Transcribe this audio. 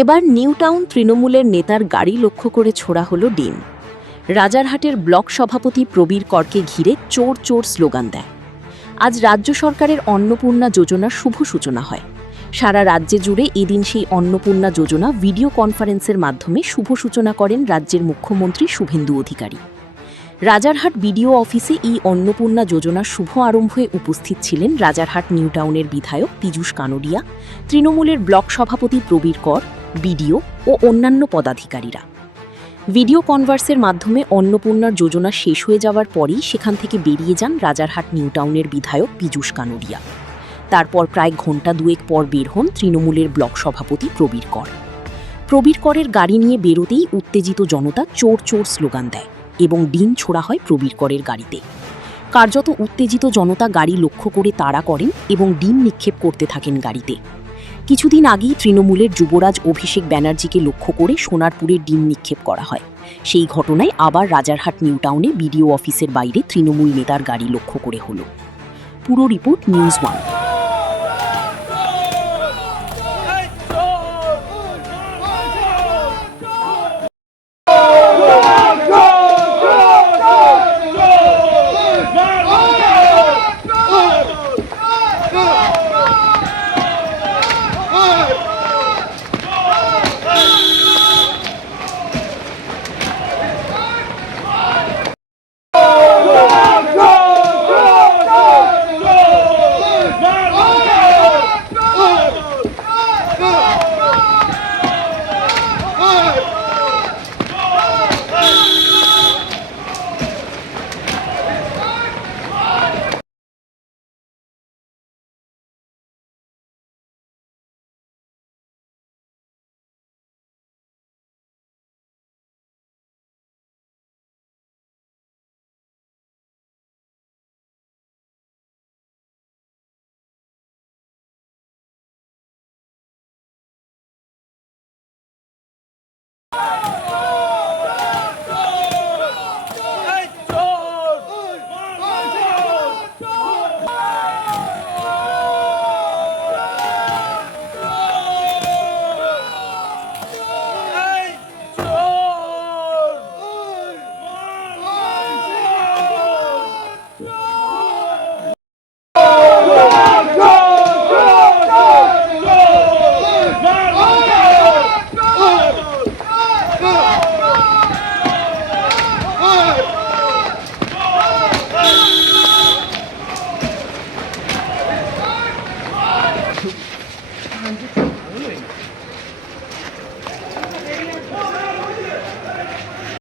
এবার new town তৃণমূলের নেতার গাড়ি লক্ষ্য করে ছোড়া হলো ডিম। রাজারহাটের ব্লক সভাপতি প্রবীর করকে ঘিরে চোর চোর স্লোগান দেয়। আজ রাজ্য সরকারের অন্নপূর্ণা যোজনার শুভ সূচনা হয়। সারা রাজ্যে জুড়ে এদিন সেই অন্নপূর্ণা যোজনা ভিডিও কনফারেন্সের মাধ্যমে শুভ সূচনা করেন রাজ্যের মুখ্যমন্ত্রী শুভেন্দু অধিকারী। রাজারহাট বিডিও অফিসে এই অন্নপূর্ণা যোজনার শুভ আরম্ভে উপস্থিত ছিলেন রাজারহাট নিউ টাউনের বিধায়ক পীযূষ কানোডিয়া, তৃণমূলের ব্লক সভাপতি প্রবীর কর, বিডিও ও অন্যান্য পদাধিকারীরা। ভিডিও কনভার্সের মাধ্যমে অন্নপূর্ণার যোজনা শেষ হয়ে যাওয়ার পরই সেখান থেকে বেরিয়ে যান রাজারহাট নিউ টাউনের বিধায়ক পীযূষ কানোডিয়া। তারপর প্রায় ঘণ্টা দুয়েক পর বের হন তৃণমূলের ব্লক সভাপতি প্রবীর কর। প্রবীর করের গাড়ি নিয়ে বেরোতেই উত্তেজিত জনতা চোর চোর স্লোগান দেয় এবং ডিম ছোড়া হয় প্রবীর করের গাড়িতে। কার্যত উত্তেজিত জনতা গাড়ি লক্ষ্য করে তাড়া করেন এবং ডিম নিক্ষেপ করতে থাকেন গাড়িতে। কিছুদিন আগেই তৃণমূলের যুবরাজ অভিষেক ব্যানার্জিকে লক্ষ্য করে সোনারপুরের ডিম নিক্ষেপ করা হয়। সেই ঘটনায় আবার রাজারহাট নিউ টাউনে বিডিও অফিসের বাইরে তৃণমূল নেতার গাড়ি লক্ষ্য করে হল। পুরো রিপোর্ট নিউজ ওয়ান।